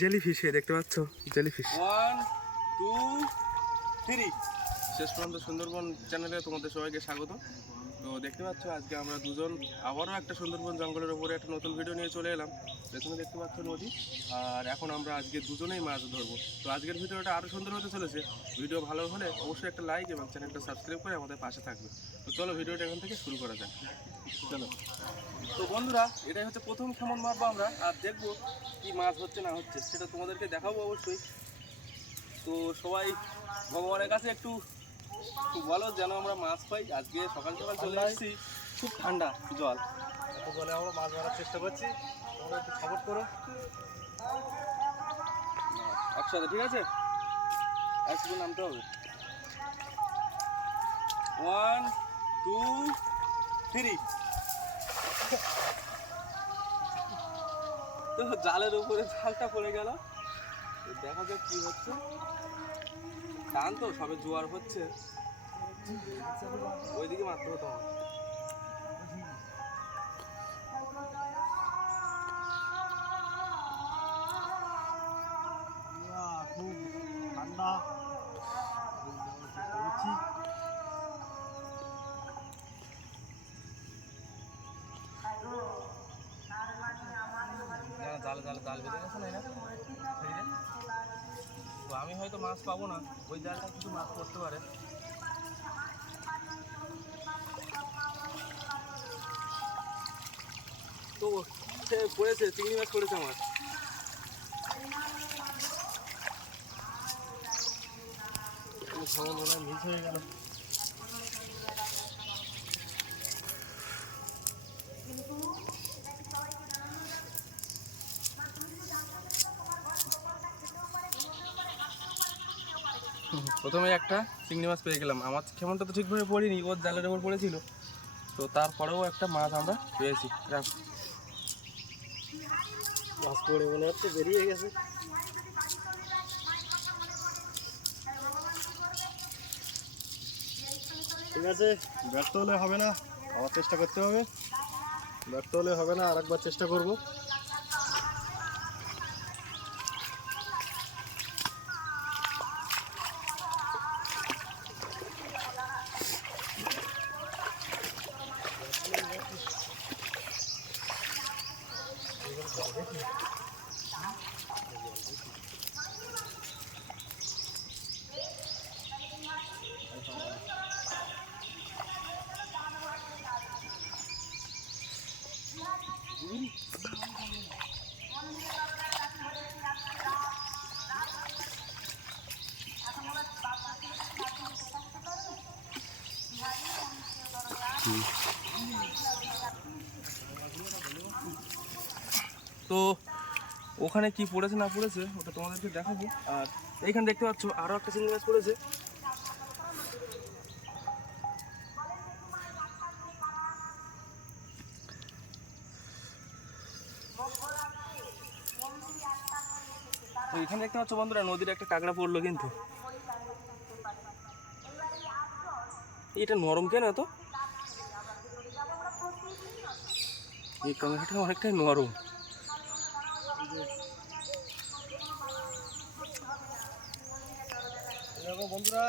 Jellyfish দেখতে পাচ্ছ, jellyfish. 1 2 3। শেষ পর্যন্ত সুন্দরবন চ্যানেলে তোমাদের সবাইকে স্বাগত। তো দেখতে পাচ্ছ আজকে আমরা দুজন আবারও একটা সুন্দরবন জঙ্গলের উপরে একটা নতুন ভিডিও নিয়ে চলে এলাম। পেছনে দেখতে পাচ্ছ নদী, আর এখন আমরা আজকে দুজনেই মাছ ধরবো। তো আজকের ভিডিওটা আরও সুন্দর হতে চলেছে। ভিডিও ভালো হলে অবশ্যই একটা লাইক এবং চ্যানেলটা সাবস্ক্রাইব করে আমাদের পাশে থাকবে। তো চলো ভিডিওটা এখান থেকে শুরু করা যাক। চলো। তো বন্ধুরা, এটাই হচ্ছে প্রথম খেমন মারবো আমরা, আর দেখবো কি মাছ হচ্ছে না হচ্ছে সেটা তোমাদেরকে দেখাবো অবশ্যই। তো সবাই ভগবানের কাছে একটু বলো যেন আমরা মাছ পাই। আজকে সকাল সকাল চলে এসেছি, খুব ঠান্ডা জল, এত বলে আমরা মাছ মারার চেষ্টা করছি, তোমরা একটু সাপোর্ট করো। একসাথে ঠিক আছে, একসাথে নামতে হবে। 1 2 3। তো জালের উপরে জালটা পড়ে গেল, দেখা যাক কি হচ্ছে। টান তো সবে জোয়ার হচ্ছে, ওইদিকে মারতে হতো আমার। খুব ঠান্ডা করছি। জাল জাল জাল বেঁধে গেছে না, তো আমি হয়তো মাছ পাবো না, ওই জালটা কিছু মাছ পড়তে পারে। তো পড়েছে, চিংড়ি মাছ পড়েছে আমার। মিস হয়ে গেল। প্রথমে একটা চিংড়ি মাছ পেয়ে গেলাম। আমার কেমনটা তো ঠিকভাবে পড়িনি, ওর জালের ওপর পড়েছিল। তো তারপরেও একটা মাছ আমরা পেয়েছি। মাছ পড়ে মনে হচ্ছে বেরিয়ে গেছে। ঠিক আছে, ব্যর্থ হলে হবে না, আবার চেষ্টা করতে হবে। ব্যর্থ হলে হবে না, আরেকবার চেষ্টা করব। তো ওখানে কি পড়েছে না পড়েছে ওটা তোমাদেরকে দেখাবো। আর এইখানে দেখতে পাচ্ছ আরও একটা চিংড়ি মাছ পড়েছে। তো এখানে দেখতে পাচ্ছ বন্ধুরা, নদীর একটা কাঁকড়া পড়লো, কিন্তু এটা নরম কেন? তো এই কাঁকড়াটা অনেকটাই নরম। দেখো বন্ধুরা,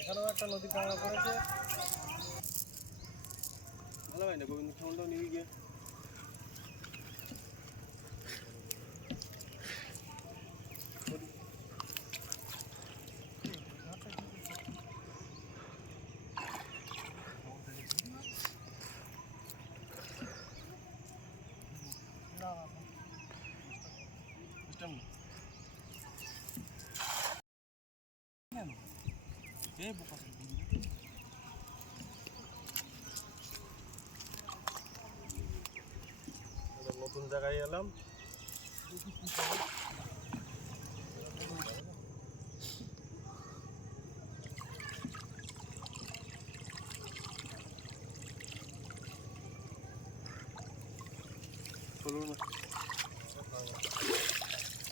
এখানেও একটা নদীর কাঁকড়া পড়েছে। ভালো হয় না, গোবিন্দ খেমনটাও নিয়ে গিয়ে। নতুন জায়গায় এলাম।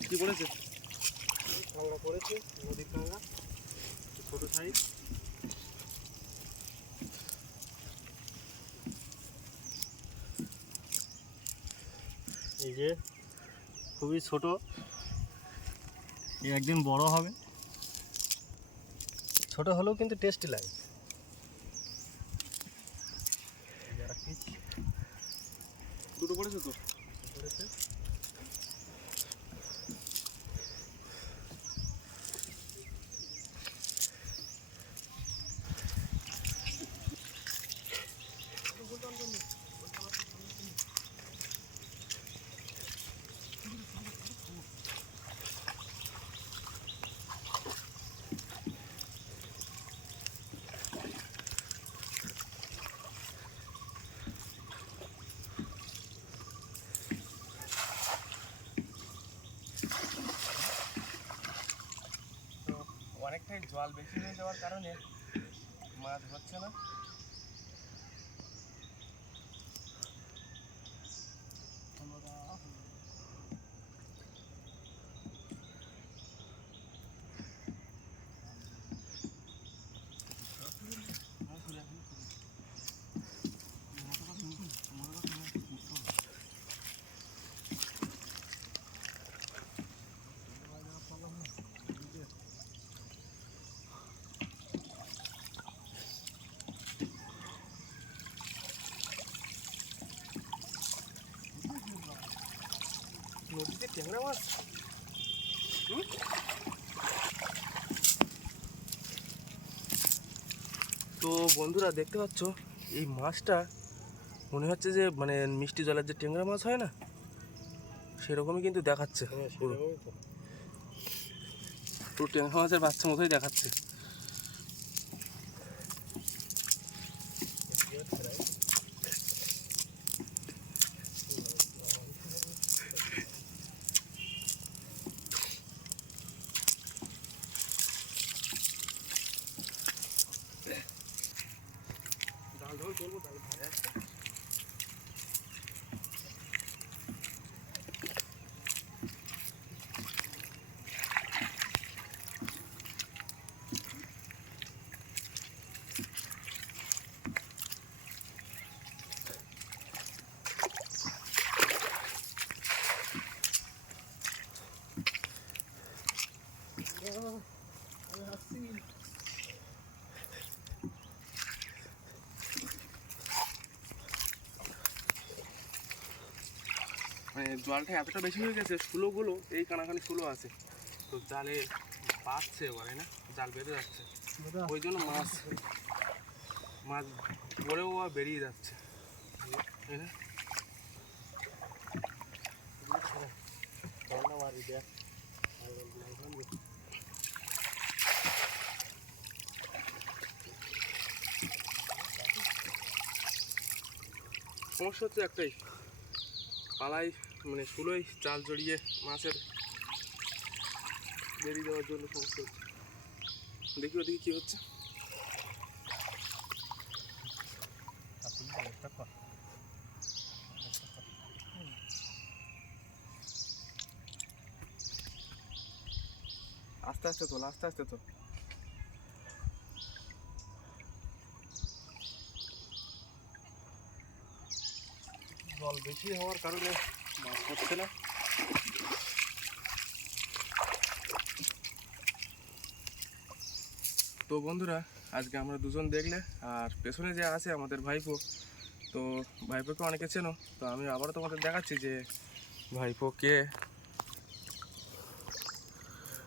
কি পড়েছে? কাঁকড়া পড়েছে, নদীর কাঁকড়া, ছোটো সাইজ। এই যে খুবই ছোট, এই একদিন বড় হবে। ছোট হলেও কিন্তু টেস্টি লাগে। দুটো পড়েছে তো। অনেকটাই জল বেশি হয়ে যাওয়ার কারণে মাছ হচ্ছে না। নদীতে ট্যাংরা মাছ। তো বন্ধুরা দেখতে পাচ্ছ এই মাছটা মনে হচ্ছে যে মানে মিষ্টি জলের যে ট্যাংরা মাছ হয় না সেরকমই কিন্তু দেখাচ্ছে। পুরো ট্যাংরা মাছের বাচ্চা মতোই দেখাচ্ছে। ডাল ধরে চলবো তাহলে ভালো আসছে। মানে জলটা এতটা বেশি হয়ে গেছে, শুলোগুলো এই কানাখানি শুলো আছে তো জালে বাঁচছে বলে না, জাল বেঁধে যাচ্ছে, ওই জন্য মাছ পরেও বেরিয়ে যাচ্ছে। তাই না? সমস্যা হচ্ছে একটাই, পালাই মানে শুলোই জাল জড়িয়ে মাছের বেরিয়ে যাওয়ার জন্য সমস্যা হচ্ছে। দেখি ওদিকে কী হচ্ছে। আস্তে আস্তে তোল, আস্তে আস্তে তোল। জল বেশি হওয়ার কারণে মাছ পড়ছে না। তো বন্ধুরা আজকে আমরা দুজন দেখলে, আর পেছনে যে আছে আমাদের ভাইপো, তো ভাইপোকে অনেকে চেনো, তো আমি আবারও তোমাদের দেখাচ্ছি যে ভাইপো কে।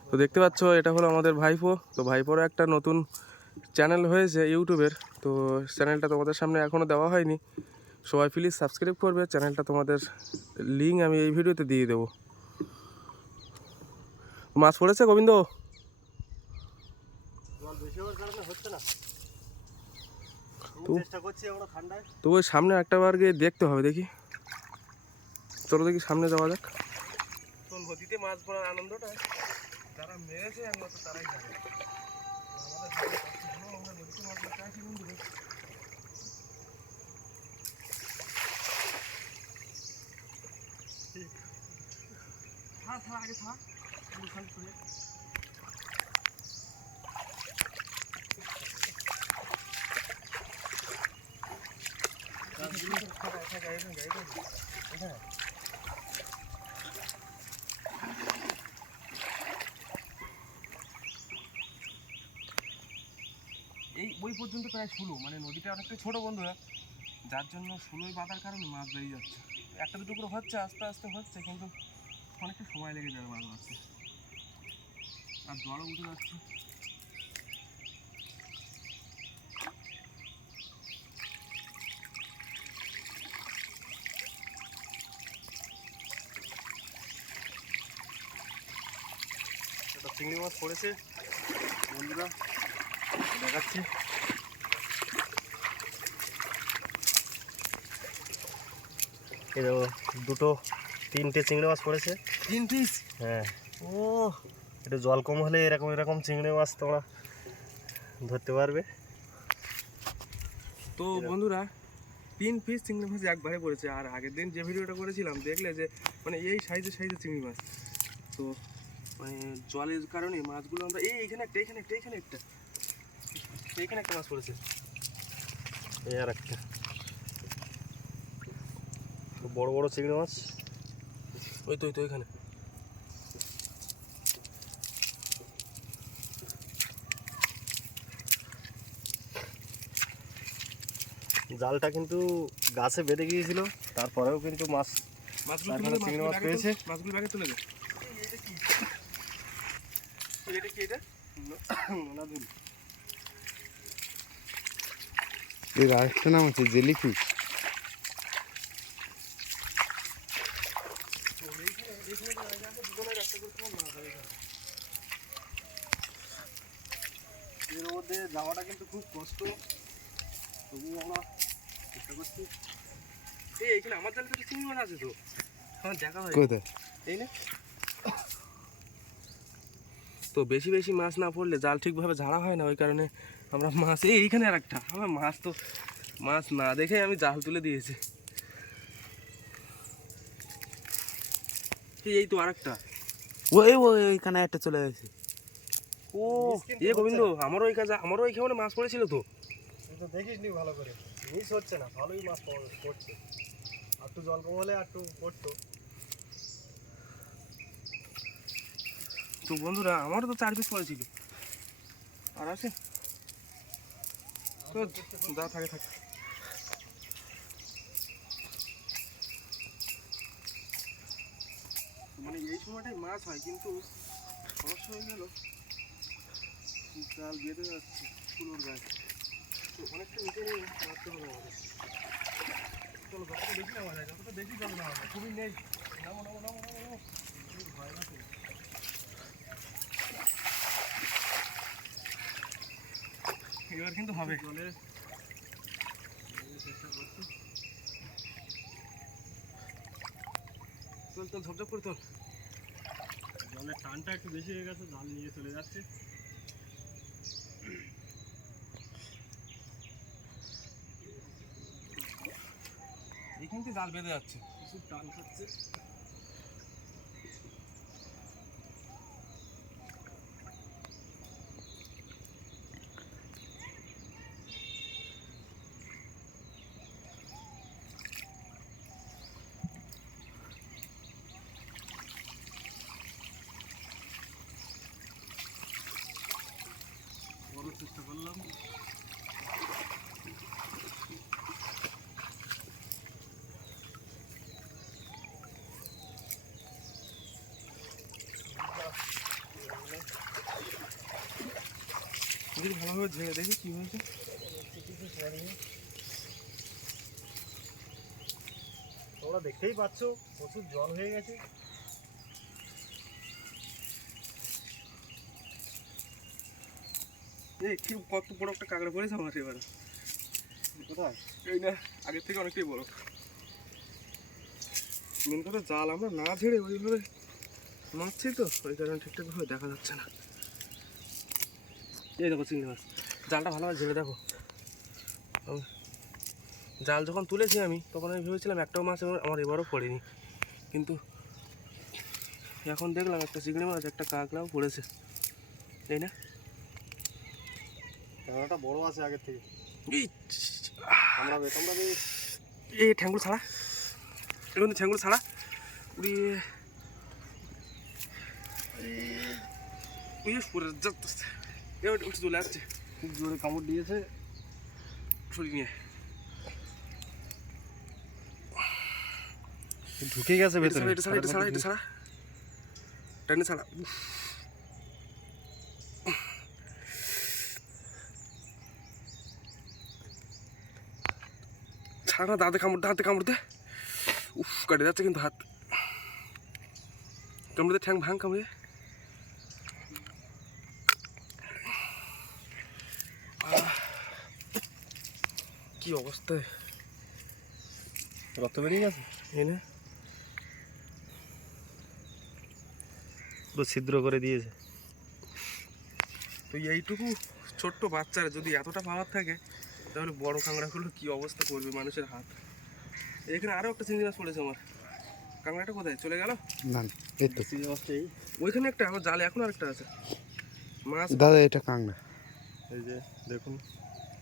তো দেখতে পাচ্ছ এটা হলো আমাদের ভাইপো। তো ভাইপোরও একটা নতুন চ্যানেল হয়েছে ইউটিউবের, তো চ্যানেলটা তোমাদের সামনে এখনও দেওয়া হয়নি। সবাই প্লিজ সাবস্ক্রাইব করবে চ্যানেলটা, তোমাদের লিঙ্ক আমি এই ভিডিওতে দিয়ে দেবো। মাছ পড়েছে গোবিন্দ? জল বেশি হওয়ার কারণে হচ্ছে না, চেষ্টা করছি আমরা ঠান্ডায়। তো ওই সামনে একটা বার গিয়ে দেখতে হবে, দেখি চলো দেখি সামনে যাওয়া যাক। তো নদীতে মাছ পড়ার আনন্দটা যারা মেরেছে একমাত্র তারাই জানে। আমরা নদীতে মাছ ধরতে আসি বন্ধুরা। আগে থাক ওই পর্যন্ত প্রায় শুলো, মানে নদীটা অনেকটা ছোটো বন্ধুরা, যার জন্য শুলোয় বাঁধার কারণে মাছ বেরিয়ে যাচ্ছে। একটা দুটো করে হচ্ছে, আস্তে আস্তে হচ্ছে, কিন্তু অনেকটা সময় লেগে যাবে মাছ মারতে, আর জলও উঠে যাচ্ছে। একটা চিংড়ি মাছ পড়েছে বন্ধুরা, দেখাচ্ছি। এই দেখো, দুটো তিনটে চিংড়ি মাছ পড়েছে। 3 পিস? হ্যাঁ, ও একটু জল কম হলে এরকম এরকম চিংড়ি মাছ তোমরা ধরতে পারবে। তো বন্ধুরা 3 পিস চিংড়ি মাছ একবারে পড়েছে। আর আগের দিন যে ভিডিওটা করেছিলাম দেখলে যে মানে এই সাইজে চিংড়ি মাছ, তো মানে জলের কারণে মাছগুলো আমরা এইখানে একটা মাছ পড়েছে। এই আর একটা বড় বড় চিংড়ি মাছ। ওই তো এখানে। জালটা কিন্তু গাছে বেঁধে গিয়েছিল, তারপরেও কিন্তু মাছগুলো এখনো চিংড়ি মাছ পেয়েছে। মাছগুলো ব্যাগে তুলে দে। এটা কি এটা? এর আরেকটা নাম আছে জেলিফিশ। এর মধ্যে যাওয়াটা কিন্তু খুব কষ্ট, তবুও আমরা চেষ্টা করছি। এইখানে আমার জালে তো চিংড়ি মাছ আছে, তো আমার দেখা হয় কোথায়? এই না। তো বেশি বেশি মাছ না পড়লে জাল ঠিকভাবে ঝাড়া হয় না, ওই কারণে আমরা মাছ এইখানে আর একটা আমার মাছ না দেখে আমি জাল তুলে দিয়েছি। এই তো আরেকটা। ওইখানে একটা চলে গেছে। ও গোবিন্দ, আমারও ওইখানে মাছ পড়েছিল তো। তুই তো দেখিস নি ভালো করে, মিস হচ্ছে না, ভালোই মাছ পড়ছে। আর একটু জল কম হলে আর একটু পড়তো। তো বন্ধুরা আমারও তো 4 পিস পড়েছিল, আর আছে তো যা থাকে। মানে এই সময়টাই মাছ হয়, কিন্তু সমস্যা হয়ে গেল জাল বেঁধে যাচ্ছে ফুলোর গায়ে, তো অনেকটা নিচে নিয়ে মারতে হবে আমাদের। চলো যতটা বেশি নেওয়া যায়, যতটা বেশি জল নেওয়া যায়, খুবই নেই। নামো। ভয় লাগছে। এবার কিন্তু হবে। জলে চল ঝপঝপ করে তোল। জলের টানটা একটু বেশি হয়ে গেছে, জাল নিয়ে চলে যাচ্ছে। এখান থেকে জাল বেঁধে যাচ্ছে, প্রচুর টান খাচ্ছে। বড় চেষ্টা করলাম। যদি ভালোভাবে ঝেড়ে দেখি কি হয়েছে। তোমরা দেখতেই পাচ্ছ প্রচুর জল হয়ে গেছে। এই কি কত বড় একটা কাঁকড়া পড়েছে আমার এবারে। কোথায়? এই না, আগের থেকে অনেকটাই বড়। মেন কথা জাল আমরা না ঝেড়ে ওইভাবে মারছি তো, ওই কারণে ঠিকঠাকভাবে দেখা যাচ্ছে না। এই দেখো চিংড়ি মাছ, জালটা ভালোভাবে ঝেড়ে দেখো। জাল যখন তুলেছি আমি তখন আমি ভেবেছিলাম একটাও মাছ আমার এবারও পড়েনি, কিন্তু এখন দেখলাম একটা চিংড়ি মাছ একটা কাঁকড়াও পড়েছে। এই না, ক্যামেরাটা বড় আছে আগের থেকে। তোমরা এই ঠ্যাঙ্গুলো ছাড়া, এখন ঠ্যাঙ্গুলো ছাড়া উড়িয়ে উঠে চলে আসছে। খুব জোরে কামড় দিয়েছে। ছুরি নিয়ে ঢুকে গেছে ভেতরে। এটা ছাড়া টেনে ছাড়া। ছাড়া না, দাঁতে কামড় দে। উফ, কাটে যাচ্ছে কিন্তু হাত। কামড়ে দে, ঠ্যাং ভাঙ কামড়ে। কি অবস্থায়, রক্ত বেরিয়ে গেছে, এই না পুরো ছিদ্র করে দিয়েছে। তো এইটুকু ছোট্ট বাচ্চার যদি এতটা পাওয়ার থাকে, তাহলে বড় কাঁকড়াগুলো কি অবস্থা করবে মানুষের হাত। এখানে আরও একটা চিংড়ি মাছ পড়েছে আমার। কাঁকড়াটা কোথায় চলে গেল? না এই তো ওইখানে একটা, আমার জালে এখন আরেকটা আছে মাছ। দাদা এটা কাঁকড়া। এই যে দেখুন,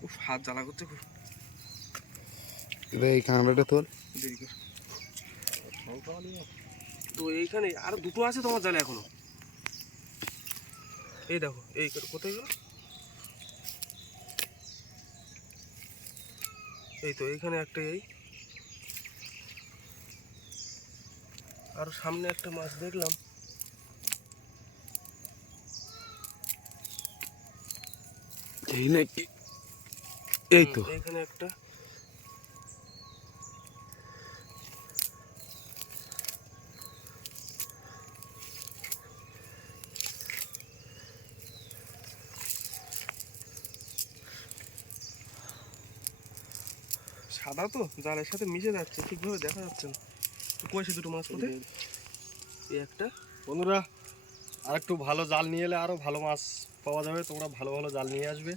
উফ, হাত জ্বালা করছে খুব। দাদা এই কাঁকড়াটা তোর। দেরি কর। তো এইখানে আরো দুটো আছে তোমার জালে এখনো। এই দেখো, এই কোথায় গেল? এই তো এইখানে একটা, এই আর সামনে একটা মাছ দেখলাম। এই নাকি? এই তো এইখানে একটা। সাদা তো জালের সাথে মিশে যাচ্ছে, ঠিকভাবে দেখা যাচ্ছে না। তো কইছে দুটো মাছ কোথায়? এই একটা। বন্ধুরা আর একটু ভালো জাল নিয়ে এলে আরও ভালো মাছ পাওয়া যাবে। তোমরা ভালো ভালো জাল নিয়ে আসবে,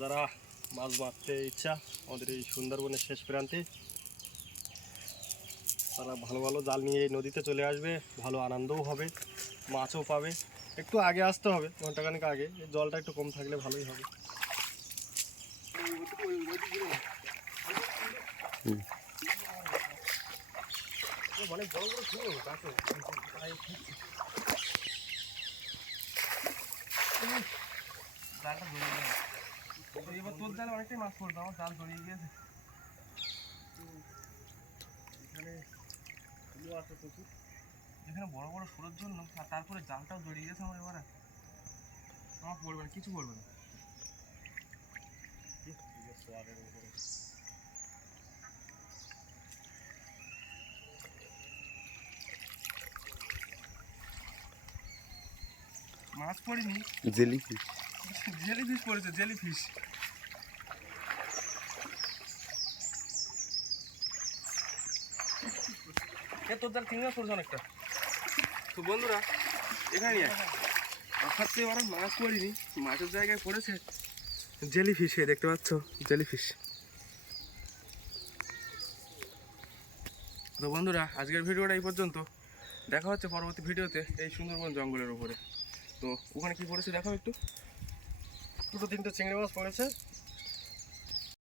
যারা মাছ মারতে ইচ্ছা আমাদের এই সুন্দরবনের শেষ প্রান্তে, তারা ভালো ভালো জাল নিয়ে এই নদীতে চলে আসবে। ভালো আনন্দও হবে, মাছও পাবে। একটু আগে আসতে হবে, ঘন্টাখানেক আগে। এই জলটা একটু কম থাকলে ভালোই হবে। মানে বড় বড় ছিল গাছে। জালটা ধরে গেল। এবার তোর জালে অনেকটাই মাছ পড়বে, আমার জাল ধরিয়ে গিয়েছে। এখানে বড় বড় সুরোর জন্য, আর তারপরে জালটাও জড়িয়ে গেছে আমার। এবার আমার পড়বে না, কিছু পড়বে না। মাছ পড়েনি, জেলিফিশ। জেলিফিশ পড়েছে, জেলিফিশ। তোর জাল চিংড়ি মাছ পড়েছে অনেকটা। তো বন্ধুরা এখানে আসার তো এবার মাছ পড়িনি, মাছের জায়গায় পড়েছে জেলিফিশ। দেখতে পাচ্ছ জেলিফিশ। তো বন্ধুরা আজকের ভিডিওটা এই পর্যন্ত। দেখা হচ্ছে পরবর্তী ভিডিওতে এই সুন্দরবন জঙ্গলের উপরে। তো ওখানে কি পড়েছে দেখো একটু। দুটো তিনটে চিংড়ি মাছ পড়েছে।